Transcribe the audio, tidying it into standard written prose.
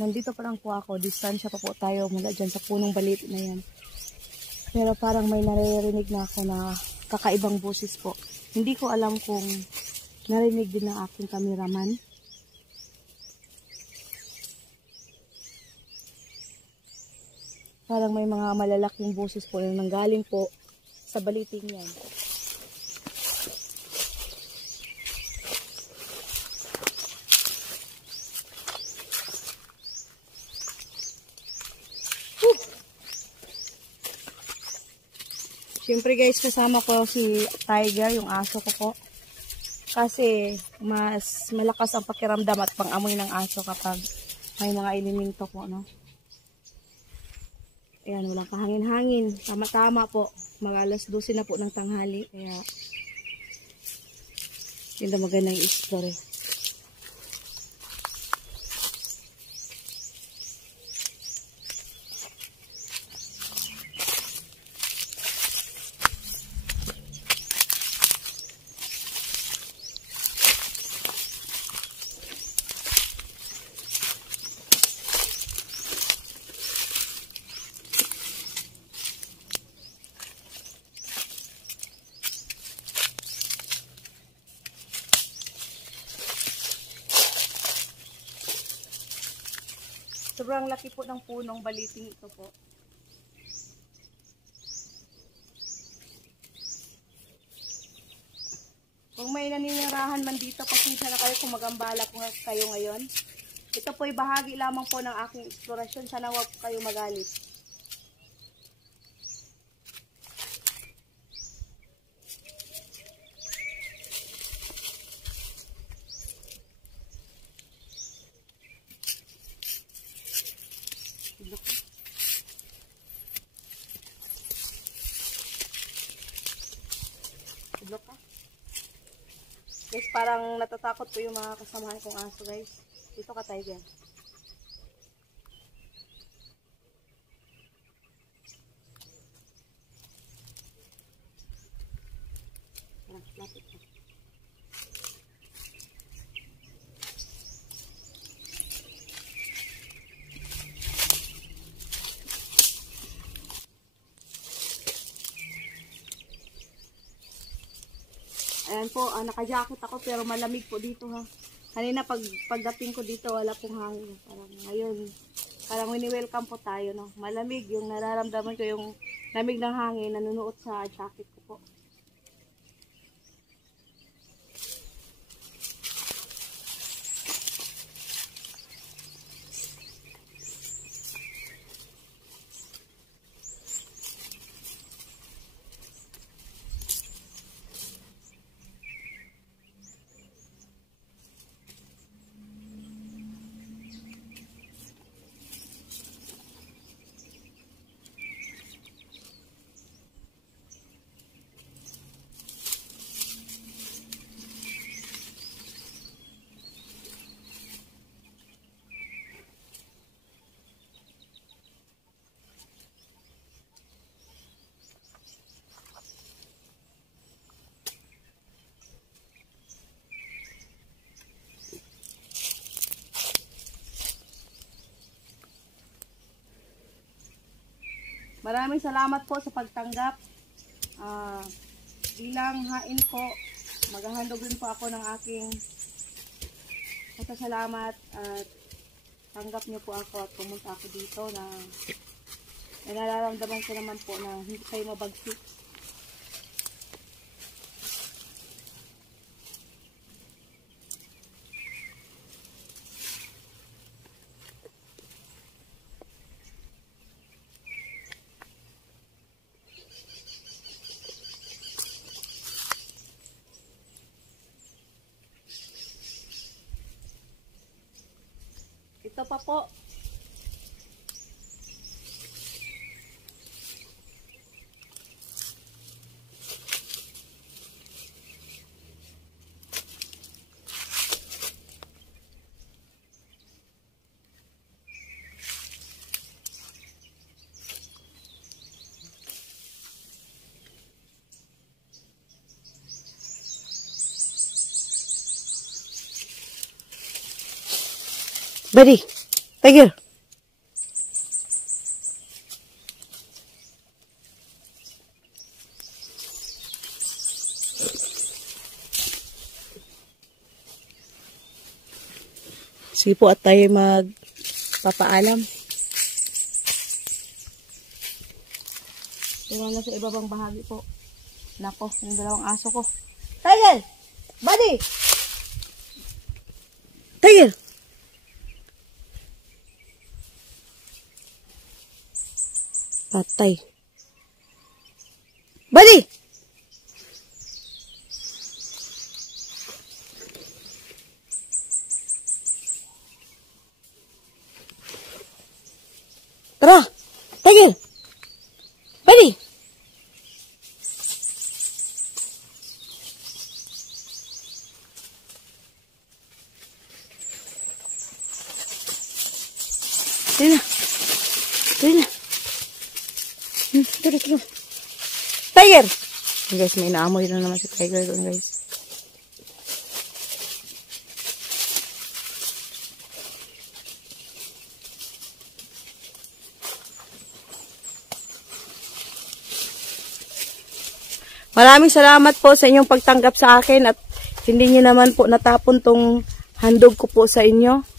nandito pa lang po ako. Distansya pa po tayo mula dyan sa punong baliti na yan. Pero parang may naririnig na ako na kakaibang boses po. Hindi ko alam kung narinig din ng aking cameraman. Parang may mga malalaking boses po na nanggaling po sa baliting yan. Siyempre guys, kasama ko si Tiger, yung aso ko po. Kasi mas malakas ang pakiramdam at pang-amoy ng aso kapag may mga elemento po, no? Ayan, walang kahangin-hangin. Tama-tama po. Mag-alas 12 na po ng tanghali. Kaya, hindi magandang i-story. Sobrang laki po ng punong baliting ito po. Kung may naninirahan man dito, pasensya na kayo kung magambala po kayo ngayon. Ito po ay bahagi lamang po ng aking eksplorasyon. Sana huwag kayo magalit. Guys, parang natatakot po yung mga kasamahan kong aso, guys. Dito ka, Tiger. Lapit na. Ayan po, naka-jacket ako pero malamig po dito ha. Kanina pagdating ko dito wala pong hangin. Parang ngayon, parang wini-welcome po tayo, no. Malamig, yung nararamdaman ko yung lamig ng hangin nanunuot sa jacket ko po. Maraming salamat po sa pagtanggap. Bilang hain po, maghahandog din po ako ng aking pasasalamat at tanggap niyo po ako at pumunta ako dito na nararamdaman ko naman po na hindi kayo mabagsik. Ito pa po. Buddy. Tiger. Sige po at tayo magpapaalam. Tingnan na sa ibabang bahagi po. Nako, yung dalawang aso ko. Tiger! Buddy! Tiger! Patay. Buddy! Tara! Tiger! Buddy! Tara na. Tara na. Tara. Tiger! Guys, may naamoy na naman si Tiger doon, guys. Maraming salamat po sa inyong pagtanggap sa akin at hindi niyo naman po natapon tong handog ko po sa inyo.